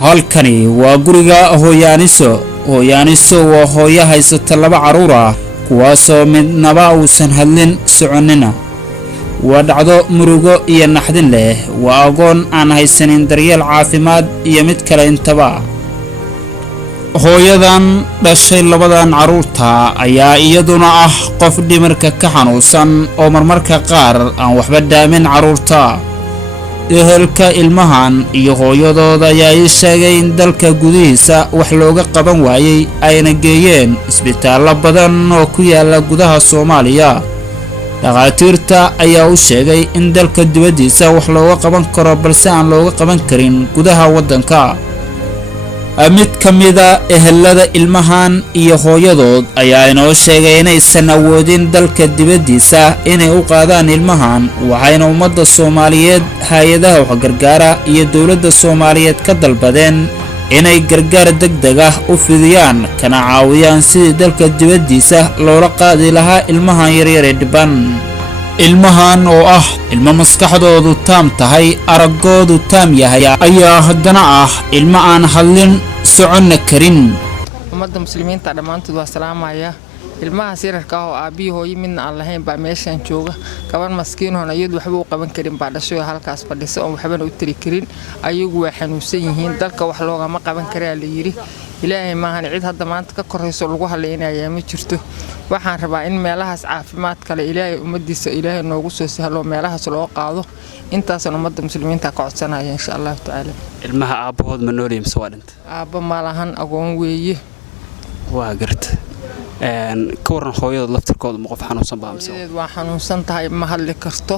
halkani waa guriga Hooyaaniso waa hooyo haysata laba caruur ah kuwaasoo midnaba uusan hadlin Soconina waa dhacdo murugo iyo naxdin leh waa agoon aan haysanin daryeel caafimaad iyo mid kale intaba hooyadan dhashay labadan caruurta ayaa iyaduna ah qof dhimirka ka xanuunsan oo marmarka qaar aan waxba dhaamin caruurta ehelka ilmahan iyo hooyadooda ayaa sheegay in dalka gudihiisa wax looga qaban waayay ayna geeyeen isbitaallo badan oo ku yaala gudaha Soomaaliya dhaqaatiirta ayaa u sheegay in dalka dibadiisa wax looga qaban karo balse aan looga qaban karin gudaha wadanka mid kamida ehelada ilmahan iyo hooyadood ayaa inoo sheegay inaysan awoodin dalka dibadiisa inay u qaadaan ilmahan waxayna ummadda Soomaaliyeed hay'adaha wax gargaara iyo dawladda Soomaaliyeed ka dalbadeen inay gargaar degdeg ah u fidiyaan kana caawiyaan sidii dalka dibadiisa loola qaadi lahaa ilmahan yaryar ee dhiban ilmahan oo ah ilmo maskaxdoodu taam tahay aragoodu taam yahay ayaa haddana ah ilmo aan hadlin socon karin ummadda muslimiinta dhamaantood waa salaamaya ilmaha sirarka oo aabiyo hooyo midna aan lahayn baa meeshan jooga gabar maskiin oo ayadu waxba u qaban karin baa dhashay halkaas fadhiso oo waxba u tiri karin ayagu waa xanuunsan yihiin dalka wax loogama qaban karaa la yiri ilaahay maahan cid hadda maanta ka korayso lagu haleynaya ma jirto waxaan rabaa in meelahaas caafimaad kale ilaahay ummadiisa ilaahay noogu soo sahlo meelahaas loo qaado intaas ummadda muslimiinta ka codsanaya insha Allah taala ilmaha aabahood ma nooliyay mise waa dhintay aaba malahan agoon weeye waa garta ka waran hooyada laftirkooda ma qof xanuunsan baa mise waa xanuunsan tahay ma hadli karto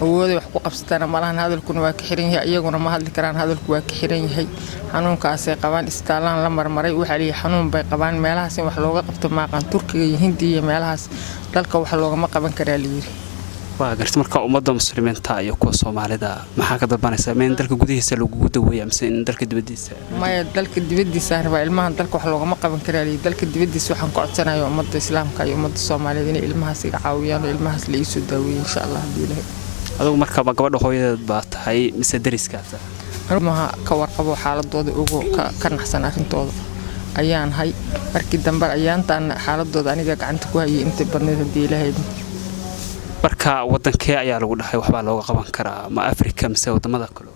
awooday wax ku qabsatana malahan hadalkuna waa ka xiran yahay iyaguna ma hadli karaan hadalku waa ka xiran yahay xanuunkaas ay qabaan istaalaan la marmaray waxa la xanuun bay qabaan meelahaas in wax looga qabto maaqan Turkiga iyo Hindiya meelahaas dalka wax looga ma qaban karaa la yiri waa garta marka ummadda muslimiinta iyo kuwa Soomaalida maxaa ka dalbanaysaa in dalka gudihiisa lagu daweeyo mise in dalka dibadiisa ma dalka dibadiisa rabaa ilmahan dalka wax looga ma qaban karaa la dalka dibadiisa waxaan ku codsanayaa ummadda islaamka iyo ummadda Soomaaliyeed in ilmahaas iga caawiyaan ilmahaas la isu daweeyo insha Allah billahi adigu marka gabadha hooyadeed baa tahay mise dariskaas ilmaha ka warqabo xaaladooda ugu ka naxsan arrintooda ayaan hay markii dambe ayaantan xaaladooda aniga gacanta ku hayay inta badneed Ilaahay marka wadankee ayaa lagu dhahay waxba looga qaban karaa ma Afrika mise wadamada kale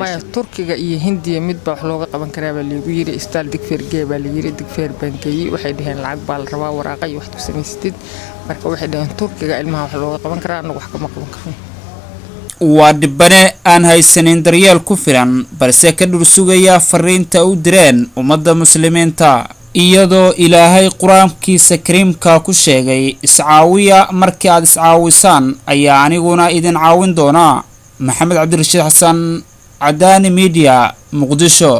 ma Turkiga iyo Hindiya mid baa wax looga qaban karaa baa lagu yiri istaal digfeer baa la yiri digfeer bankeey waxay dhaheen lacag baa la rabaa waraaqa iyo wax ku samaystid marka waxay dhaheen Turkiga ilmaha wax looga qaban karaa anagu wax kama qaban karno waa dhibane aan haysanin daryeel ku filan balse ka dhul sugaya fariinta u direen ummadda muslimiinta iyadoo Ilaahay quraankiisa kariimka ku sheegay iscaawiya markii aad iscaawisaan ayaa aniguna idin caawin doona maxamed cabdirashiid xasan cadaani media muqdisho